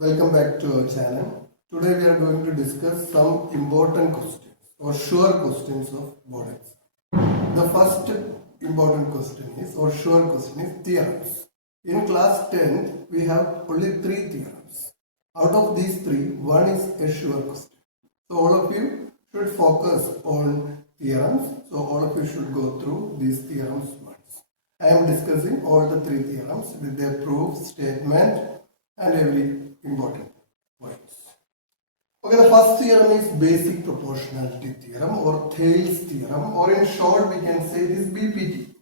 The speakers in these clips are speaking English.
Welcome back to our channel. Today we are going to discuss some important questions or sure questions of board exam. The first important question is or sure question is theorems. In class 10 we have only 3 theorems. Out of these 3, one is a sure question. So all of you should focus on theorems. So all of you should go through these theorems once. I am discussing all the 3 theorems with their proof, statement and every important points. Okay, the first theorem is basic proportionality theorem or Thales theorem, or in short we can say this BPT.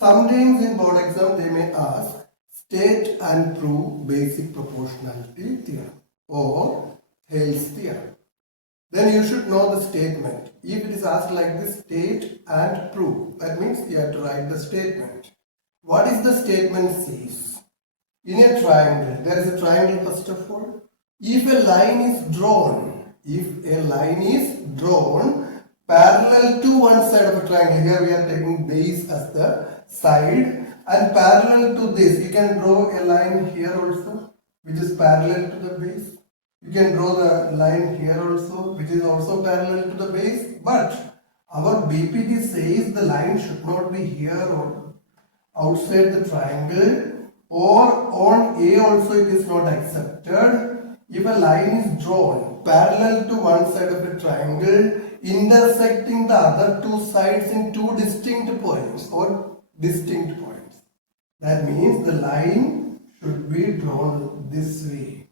Sometimes in board exam they may ask state and prove basic proportionality theorem or Thales theorem. Then you should know the statement. If it is asked like this, state and prove, that means you have to write the statement. What is the statement says? In a triangle, there is a triangle first of all. If a line is drawn parallel to one side of a triangle, here we are taking base as the side, and parallel to this, you can draw a line here also, which is parallel to the base. You can draw the line here also, which is also parallel to the base, but our BPT says the line should not be here or outside the triangle, or on A also it is not accepted. If a line is drawn parallel to one side of a triangle, intersecting the other two sides in two distinct points or distinct points, that means the line should be drawn this way.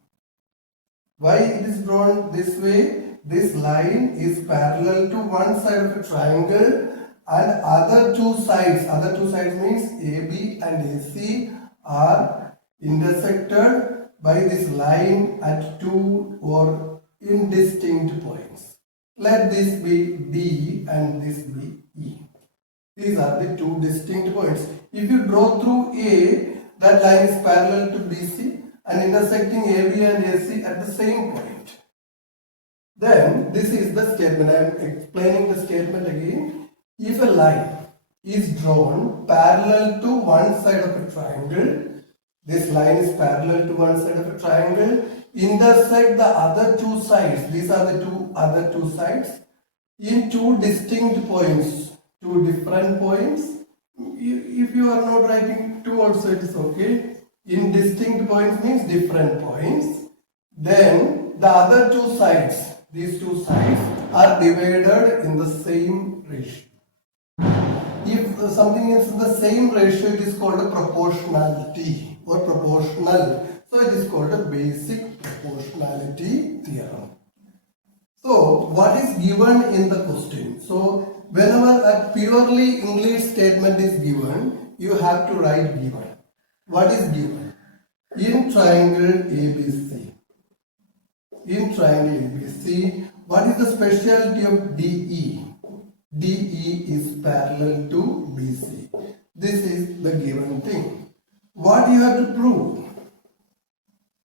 Why it is drawn this way? This line is parallel to one side of a triangle, and other two sides means AB and AC are intersected by this line at two or indistinct points. Let this be D and this be E. These are the two distinct points. If you draw through A, that line is parallel to BC and intersecting AB and AC at the same point. Then this is the statement. I am explaining the statement again. If a line is drawn parallel to one side of a triangle, this line is parallel to one side of a triangle, intersect the other two sides, these are the other two sides, in two distinct points, two different points. If you are not writing two also, it is okay. In distinct points means different points. Then the other two sides, these two sides are divided in the same ratio. If something is in the same ratio, it is called a proportionality or proportional. So it is called a basic proportionality theorem. So what is given in the question? So whenever a purely English statement is given, you have to write given. What is given? In triangle ABC. In triangle ABC, what is the specialty of DE? DE is parallel to BC. This is the given thing. What you have to prove?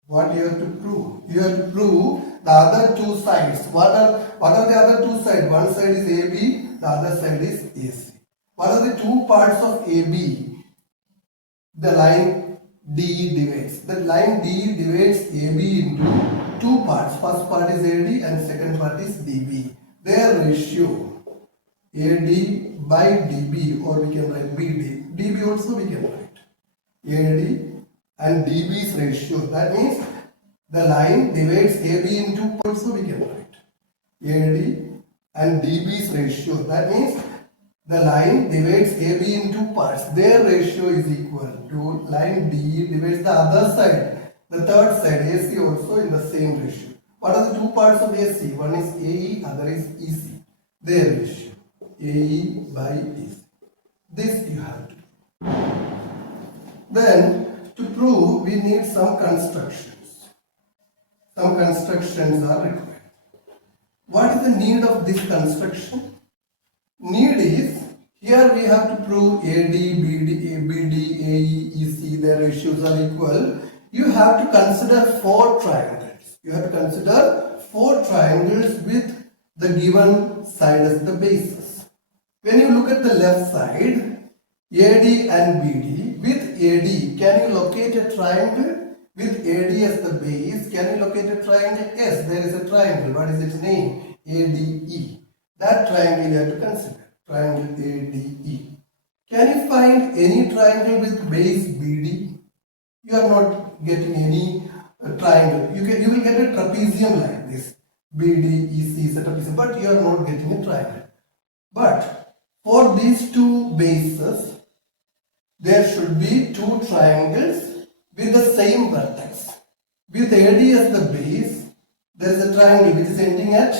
What you have to prove? You have to prove the other two sides. What are the other two sides? One side is AB, the other side is AC. What are the two parts of AB? The line DE divides. The line DE divides AB into two parts. First part is AD and second part is DB. Their ratio AD by DB, or we can write BD. DB also we can write. AD and DB's ratio. That means the line divides AB into also we can write. AD and DB's ratio. That means the line divides AB into parts. Their ratio is equal to line DE divides the other side. The third side AC also in the same ratio. What are the two parts of AC? One is AE, other is EC. Their ratio. AE by EC. This you have to prove. Then to prove we need some constructions. Some constructions are required. What is the need of this construction? Need is, here we have to prove AD, BD, AE, EC, their ratios are equal. You have to consider 4 triangles. You have to consider 4 triangles with the given side as the basis. When you look at the left side, AD and BD, with AD, can you locate a triangle? with AD as the base, can you locate a triangle? Yes, there is a triangle. What is its name? ADE. That triangle you have to consider. Triangle ADE. Can you find any triangle with base BD? You are not getting any triangle. You will get a trapezium like this. BD, EC is a trapezium, but you are not getting a triangle. But for these two bases, there should be two triangles with the same vertex. With AD as the base, there is a triangle which is ending at,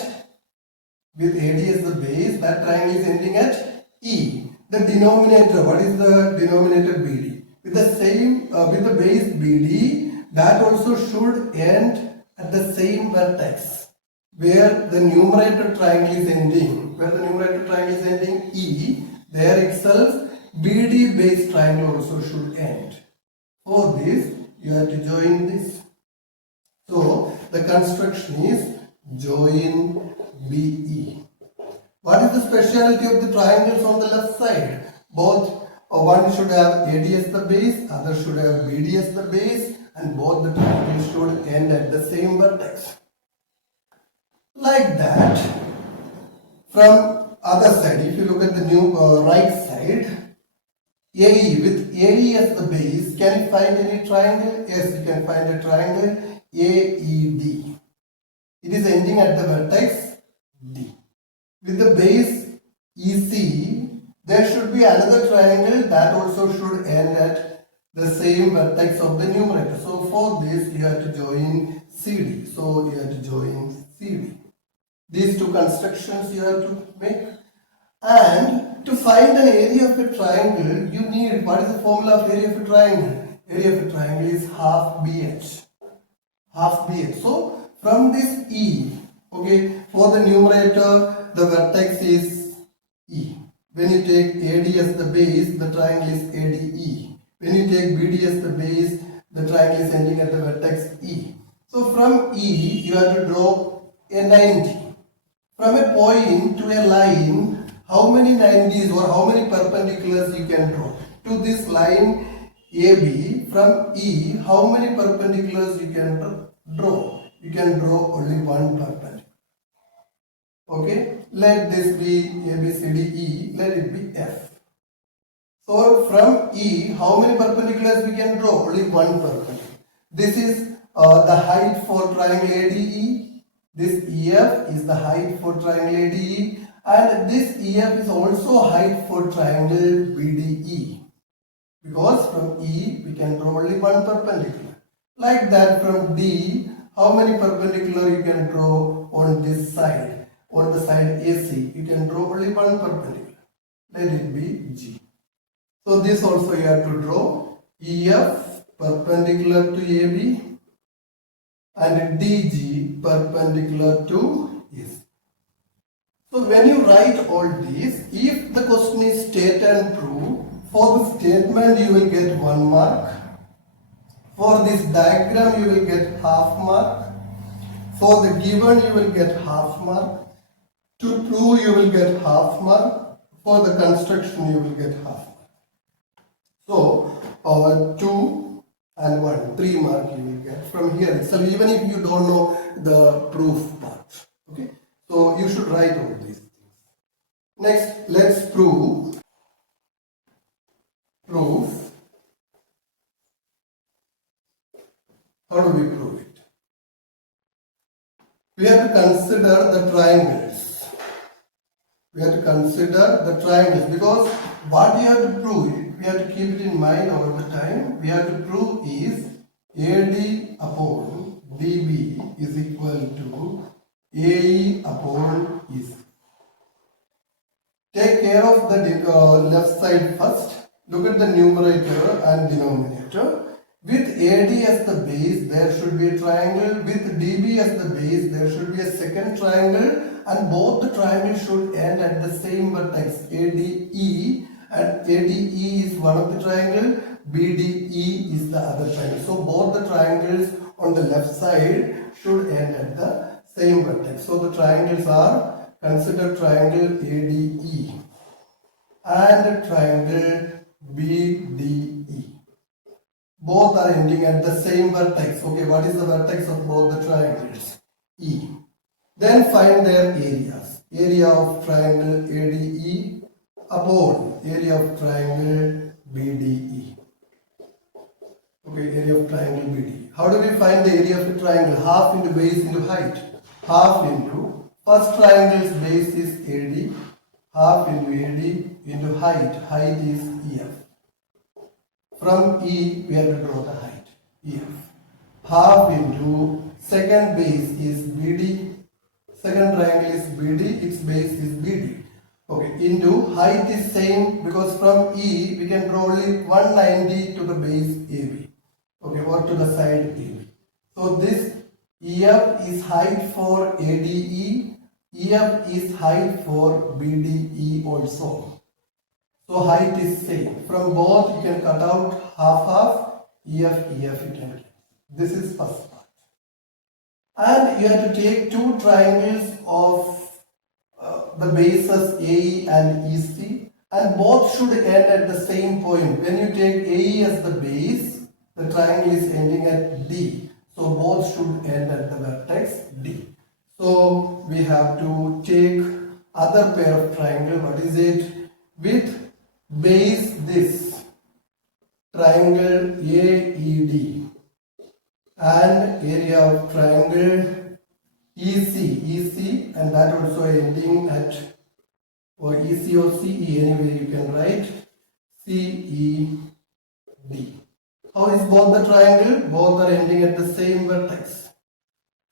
with AD as the base, that triangle is ending at E. The denominator, what is the denominator? BD. With the same, with the base BD, that also should end at the same vertex. Where the numerator triangle is ending, E, there itself BD base triangle also should end. For this, you have to join this. So, the construction is join BE. What is the speciality of the triangles on the left side? Both, one should have AD as the base, other should have BD as the base, and both the triangles should end at the same vertex. Like that, from other side, if you look at the new right side, AE, with AE as the base, can you find any triangle? Yes, you can find a triangle AED. It is ending at the vertex D. With the base EC, there should be another triangle that also should end at the same vertex of the numerator. So for this, you have to join CD. So you have to join CD. These two constructions you have to make. And to find an area of a triangle, you need, what is the formula of area of a triangle? Area of a triangle is half BH. Half BH. So from this E, okay, for the numerator, the vertex is E. When you take AD as the base, the triangle is ADE. When you take BD as the base, the triangle is ending at the vertex E. So from E, you have to draw a 90. From a point to a line, how many 90s or how many perpendiculars you can draw? To this line AB, from E, how many perpendiculars you can draw? You can draw only one perpendicular. Okay, let this be ABCDE, let it be F. So from E, how many perpendiculars we can draw? Only one perpendicular. This is the height for triangle ADE. This EF is the height for triangle ADE, and this EF is also height for triangle BDE. Because from E, we can draw only one perpendicular. Like that, from D, how many perpendicular you can draw on this side? On the side AC, you can draw only one perpendicular. Let it be G. So this also you have to draw EF perpendicular to AB and DG perpendicular to AC. So when you write all these, if the question is state and prove, for the statement you will get 1 mark. For this diagram you will get half mark. For the given you will get half mark. To prove you will get half mark. For the construction you will get half mark. So 2 and 1, 3 mark you will get from here itself, even if you don't know the proof part. Okay, so you should write all these things. Next, let's prove. How do we prove it? We have to consider the triangles. Because what we have to prove, we have to keep it in mind all the time. We have to prove is AD upon DB is equal to AE upon EC. Take care of the left side first. Look at the numerator and denominator. With AD as the base, there should be a triangle. With DB as the base, there should be a second triangle. And both the triangles should end at the same vertex, ADE. And ADE is one of the triangle, BDE is the other triangle. So both the triangles on the left side should end at the same vertex. So the triangles are, consider triangle ADE and triangle BDE. Both are ending at the same vertex. Okay, what is the vertex of both the triangles? E. Then find their areas. Area of triangle ADE upon area of triangle BDE. Okay, area of triangle BD. How do we find the area of a triangle? Half into base into height. Half into first triangle's base is AD. Half into AD into height. Height is EF. From E we have to draw the height. EF. Half into second base is BD. Second triangle is BD. Its base is BD. Okay. Into height is same because from E we can draw only 190 to the base AB. Okay, or to the side AB. So this EF is height for ADE, EF is height for BDE also. So height is same. From both you can cut out half, EF you can get. This is first part. And you have to take two triangles of the bases AE and EC, and both should end at the same point. When you take AE as the base, the triangle is ending at D. So both should end at the vertex D. So we have to take other pair of triangle. What is it? With base this triangle AED and area of triangle EC, and that also ending at or EC or CE, anyway you can write CED. How is both the triangle? Both are ending at the same vertex.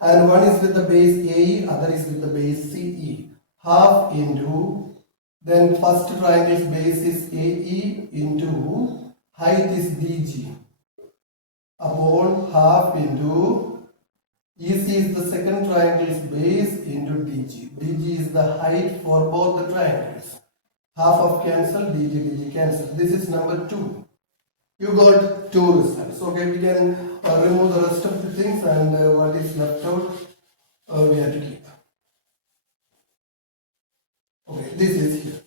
And one is with the base AE, other is with the base CE. Half into, then first triangle's base is AE into height is DG. Upon half into EC is the second triangle's base into DG. DG is the height for both the triangles. Half of cancel, DG cancel. This is number 2. You got 2 results. Okay, we can remove the rest of the things, and what is left out we have to keep. Okay, this is here.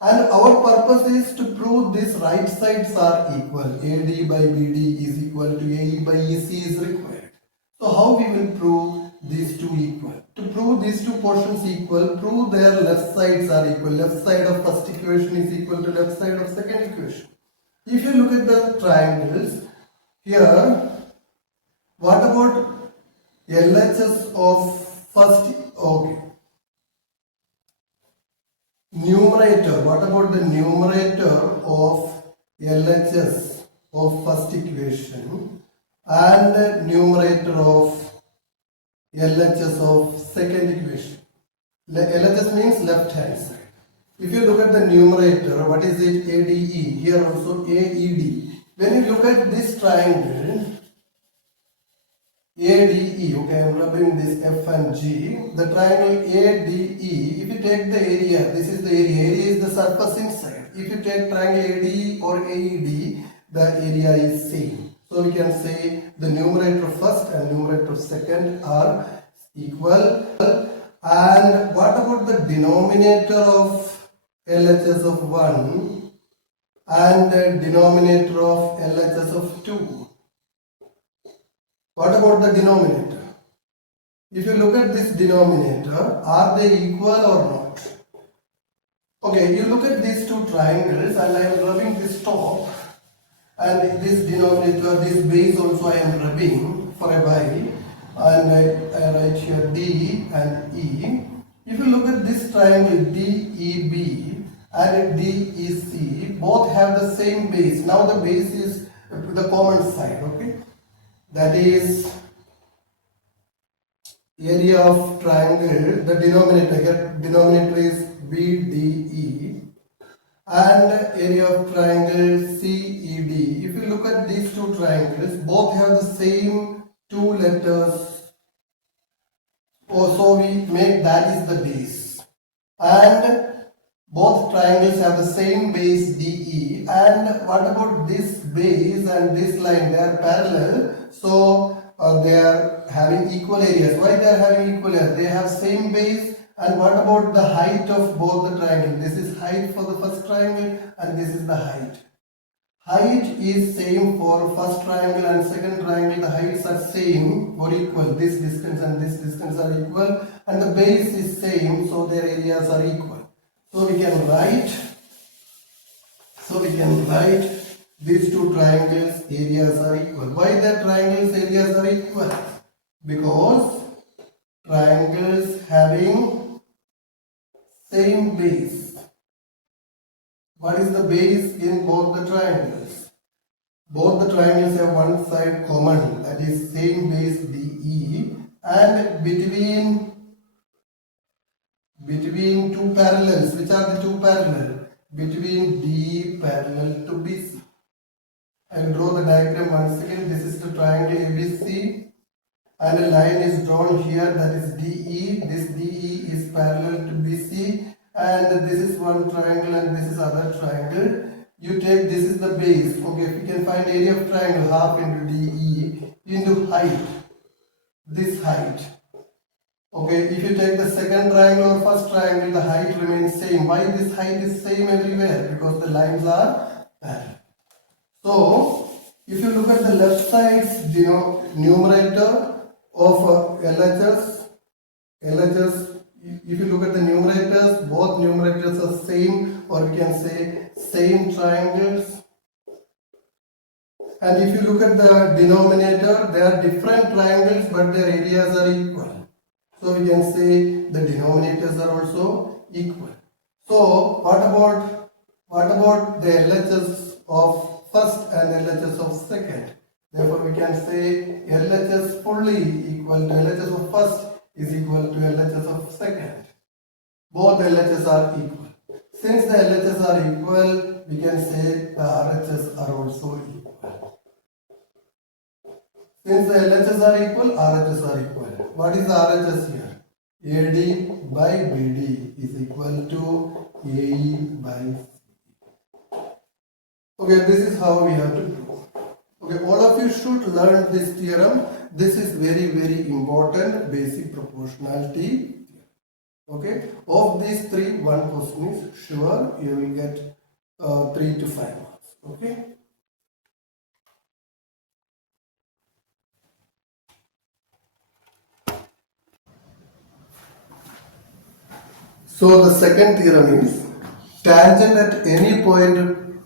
And our purpose is to prove these right sides are equal. AD by BD is equal to AE by EC is required. So how we will prove these two equal? To prove these two portions equal, prove their left sides are equal. Left side of first equation is equal to left side of second equation. If you look at the triangles, here, what about LHS of first, okay, numerator, what about the numerator of LHS of first equation and numerator of LHS of second equation? LHS means left hand side. If you look at the numerator, what is it? ADE. Here also AED. When you look at this triangle, ADE, okay, I am rubbing this F and G. The triangle ADE, if you take the area, this is the area. Area is the surface inside. If you take triangle ADE or AED, the area is same. So we can say the numerator of first and numerator of second are equal. And what about the denominator of LHS of 1 and denominator of LHS of 2? What about the denominator? If you look at this denominator, are they equal or not? Okay, you look at these two triangles, and I am rubbing this top, and this denominator, this base also I am rubbing for a while, and I write here D and E. If you look at this triangle DEB and DEC, both have the same base. Now the base is the common side, okay? That is area of triangle, the denominator here, denominator is BDE, and area of triangle CED. If you look at these two triangles, both have the same two letters. So we make that is the base, and both triangles have the same base DE. And what about this base and this line? They are parallel, so they are having equal areas. Why they are having equal areas? They have same base. And what about the height of both the triangles? This is height for the first triangle, and this is the height. height is same for first triangle and second triangle. The heights are same or equal. This distance and this distance are equal, and the base is same, so their areas are equal. So we can write these two triangles areas are equal. Why the triangles areas are equal? Because triangles having same base. What is the base in both the triangles? Both the triangles have one side common, that is same base DE, and between two parallels. Which are the two parallel? Between DE parallel to BC. I will draw the diagram once again. This is the triangle ABC, and a line is drawn here, that is DE. This DE is parallel to BC, and this is one triangle and this is other triangle. You take, this is the base. Okay, if you can find area of triangle, half into DE into height, this height. Okay, if you take the second triangle or first triangle, the height remains same. Why this height is same everywhere? Because the lines are parallel. So, if you look at the left side's numerator of LHS, if you look at the numerators, both numerators are same, or we can say same triangles. And if you look at the denominator, they are different triangles but their areas are equal. So we can say the denominators are also equal. So what about the LHS of first and LHS of second? Therefore we can say LHS fully equal to LHS of first is equal to LHS of second. Both LHS are equal. Since the LHS are equal, we can say the RHS are also equal. Since the LHS are equal, RHS are equal. What is the RHS here? AD by BD is equal to AE by C. Okay, this is how we have to do. Okay, all of you should learn this theorem. This is very, very important basic proportionality theorem. Okay, of these three, one question is sure you will get 3 to 5 marks. Okay. So the second theorem is tangent at any point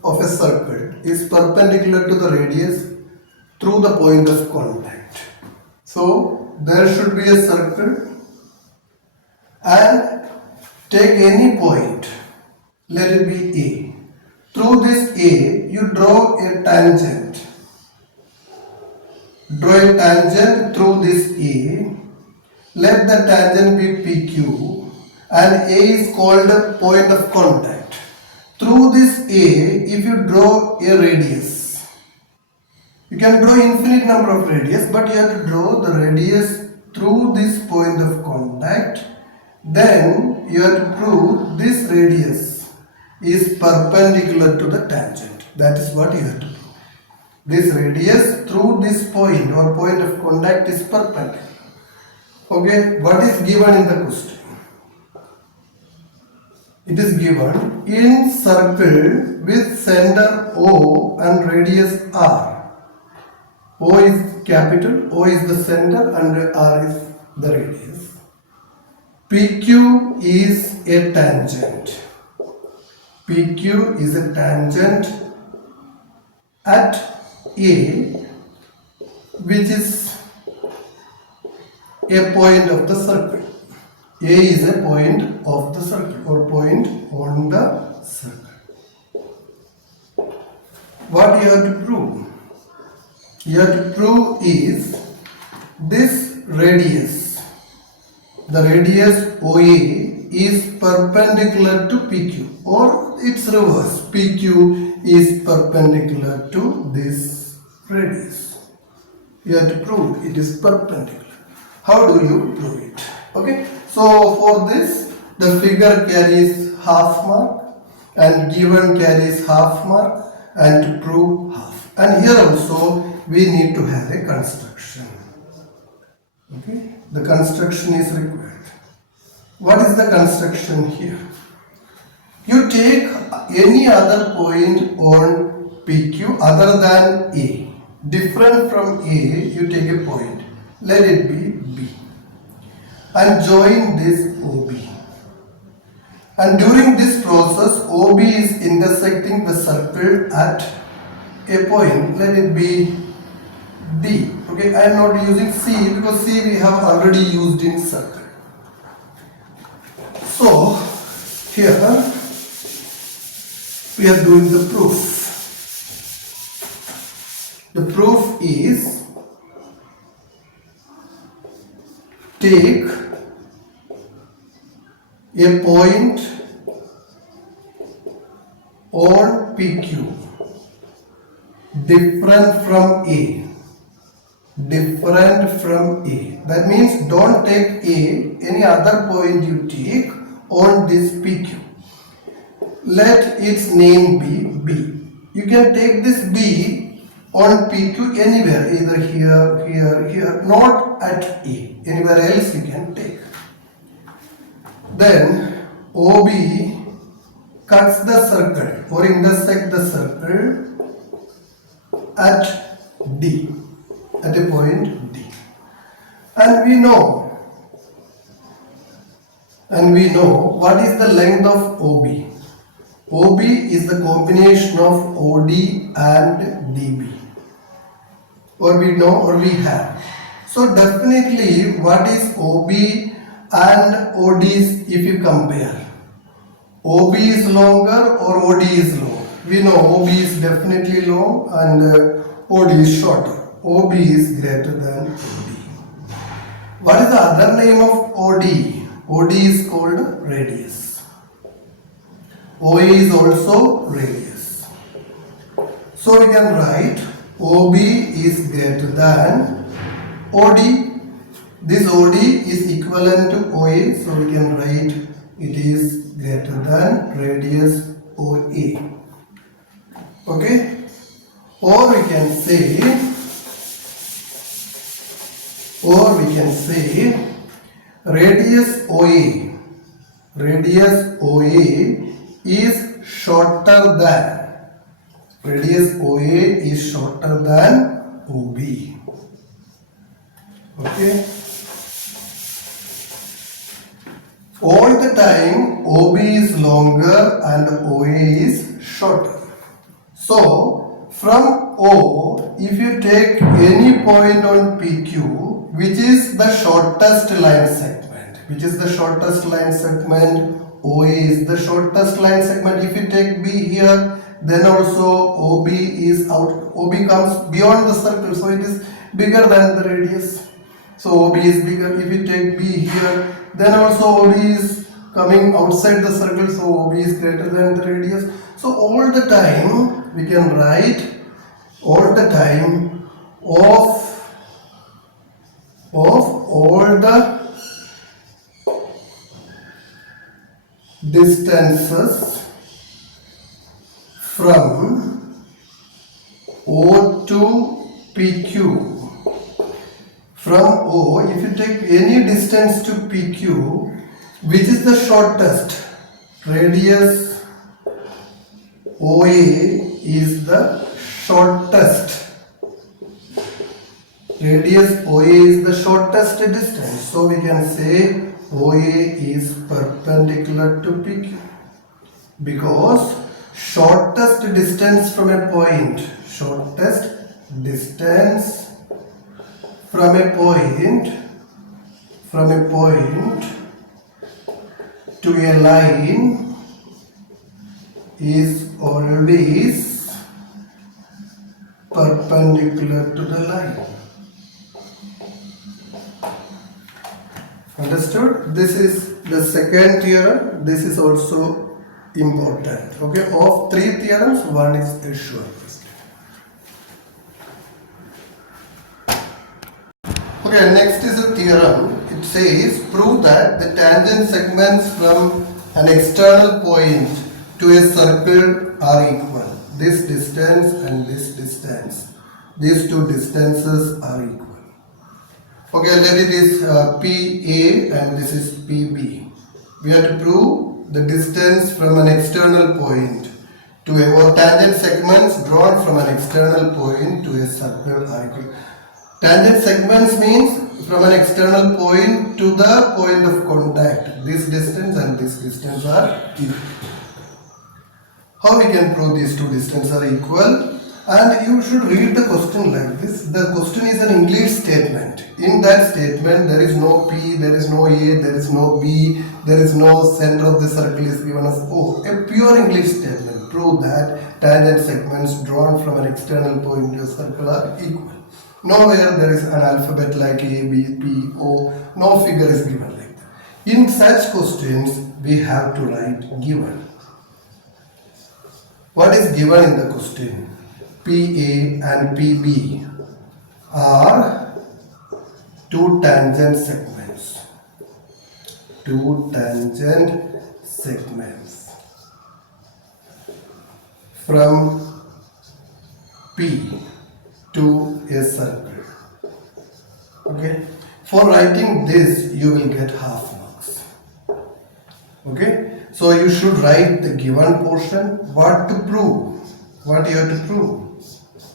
of a circle is perpendicular to the radius through the point of contact. So there should be a circle and take any point, let it be A. Through this A, you draw a tangent. Draw a tangent through this A. Let the tangent be PQ. And A is called a point of contact. Through this A, if you draw a radius, you can draw infinite number of radius, but you have to draw the radius through this point of contact. Then you have to prove this radius is perpendicular to the tangent. That is what you have to prove. This radius through this point or point of contact is perpendicular. Okay, what is given in the question? It is given in circle with center O and radius R. O is capital, O is the center and R is the radius. PQ is a tangent. PQ is a tangent at A, which is a point of the circle. A is a point of the circle or point on the circle. What you have to prove? You have to prove is this radius. The radius OA is perpendicular to PQ, or its reverse. PQ is perpendicular to this radius. You have to prove it is perpendicular. How do you prove it? Okay. So for this, the figure carries half mark and given carries half mark, and to prove half. And here also we need to have a construction. Okay, the construction is required. What is the construction here? You take any other point on PQ other than A, different from A, you take a point. Let it be B. And join this OB. And during this process, OB is intersecting the circle at a point. Let it be D. Okay, I am not using C because C we have already used in circle. So, here we are doing the proof. The proof is take a point on PQ different from A. Different from A. That means don't take A, any other point you take on this PQ. Let its name be B. You can take this B on PQ anywhere, either here, here, here, not at A. Anywhere else you can take. Then OB cuts the circle or intersect the circle at D, at a point D. And we know what is the length of OB. OB is the combination of OD and DB. Or we know or we have. So definitely what is OB and ODs if you compare? OB is longer or OD is long? We know OB is definitely long and OD is shorter. OB is greater than OD. What is the other name of OD? OD is called radius. OA is also radius. So we can write OB is greater than OD. This OD is equivalent to OA, so we can write it is greater than radius OA. Okay? Or we can say radius OA is shorter than OB. Okay? All the time OB is longer and OA is shorter. So from O, if you take any point on PQ, which is the shortest line segment, OA is the shortest line segment. If you take B here, then also OB comes beyond the circle, so it is bigger than the radius. So OB is bigger. If you take B here, then also OB is coming outside the circle, so OB is greater than the radius. So all the time we can write all the time of all the distances from O to PQ. From O, if you take any distance to PQ, which is the shortest, radius OA is the shortest. Radius OA is the shortest distance. So we can say OA is perpendicular to PQ. Because shortest distance from a point, from a point to a line is always perpendicular to the line. Understood? This is the second theorem. This is also important. Okay, of three theorems, one is a sure. Okay, next is a theorem. It says prove that the tangent segments from an external point to a circle are equal. This distance and this distance. These two distances are equal. Okay, let it is PA and this is PB. We have to prove the distance from an external point or tangent segments drawn from an external point to a circle are equal. Tangent segments means from an external point to the point of contact. This distance and this distance are equal. How we can prove these two distances are equal? And you should read the question like this. The question is an English statement. In that statement, there is no P, there is no A, there is no B, there is no center of the circle is given as O. A pure English statement. Prove that tangent segments drawn from an external point to a circle are equal. Nowhere there is an alphabet like A, B, P, O. No figure is given like that. In such questions, we have to write given. What is given in the question? PA and PB are two tangent segments. Two tangent segments from P to a circle. Okay. For writing this, you will get half marks. Okay. So you should write the given portion. What to prove? What you have to prove?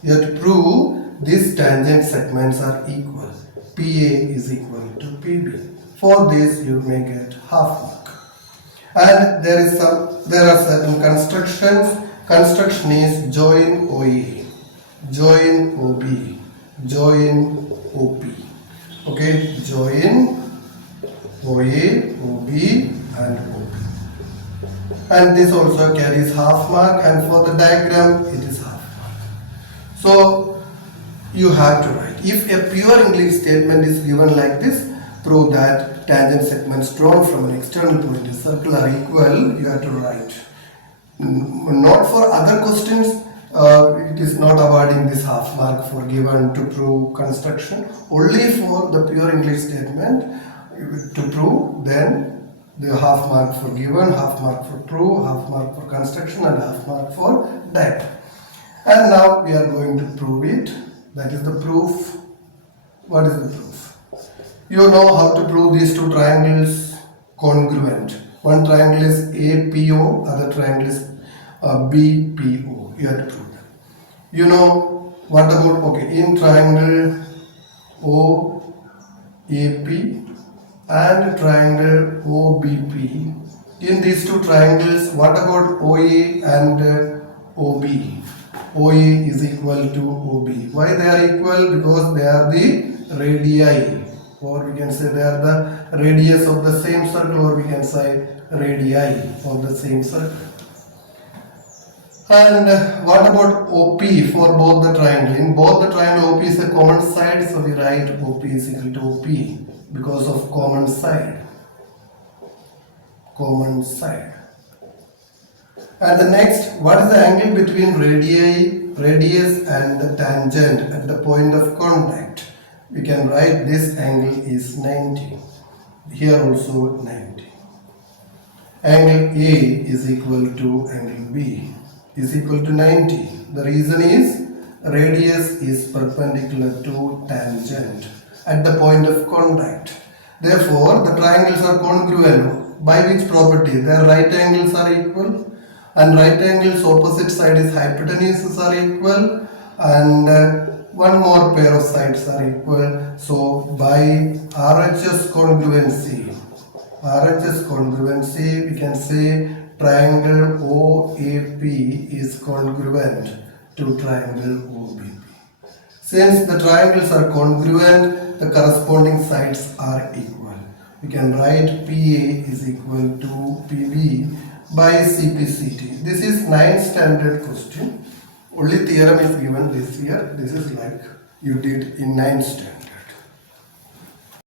You have to prove these tangent segments are equal. PA is equal to PB. For this you may get half mark. And there are certain constructions. Construction is join OA, join OB, join OP. Okay, join OA, OB and OP. And this also carries half mark, and for the diagram it is half mark. So you have to write. If a pure English statement is given like this, prove that tangent segments drawn from an external point to a circle are equal, you have to write. Not for other questions, it is not awarding this half mark for given to prove construction. Only for the pure English statement to prove, then the half mark for given, half mark for prove, half mark for construction and half mark for diagram. And now we are going to prove it. That is the proof. What is the proof? You know how to prove these two triangles congruent. One triangle is APO, other triangle is BPO. You have to prove that. You know what about, okay, in triangle OAP and triangle OBP. In these two triangles, what about OA and OB? OA is equal to OB. Why they are equal? Because they are the radii, or we can say they are the radius of the same circle, or we can say radii of the same circle. And what about OP for both the triangle? In both the triangle, OP is a common side, so we write OP is equal to OP because of common side. Common side. And the next, what is the angle between radius and the tangent at the point of contact? We can write this angle is 90. Here also 90. Angle A is equal to angle B is equal to 90. The reason is radius is perpendicular to tangent at the point of contact. Therefore, the triangles are congruent. By which property? Their right angles are equal, and right angles opposite side is hypotenuses are equal, and one more pair of sides are equal. So by RHS congruency, we can say triangle OAP is congruent to triangle OBP. Since the triangles are congruent, the corresponding sides are equal. We can write PA is equal to PB by CPCT. This is 9th standard question. Only theorem is given this year. This is like you did in 9th standard.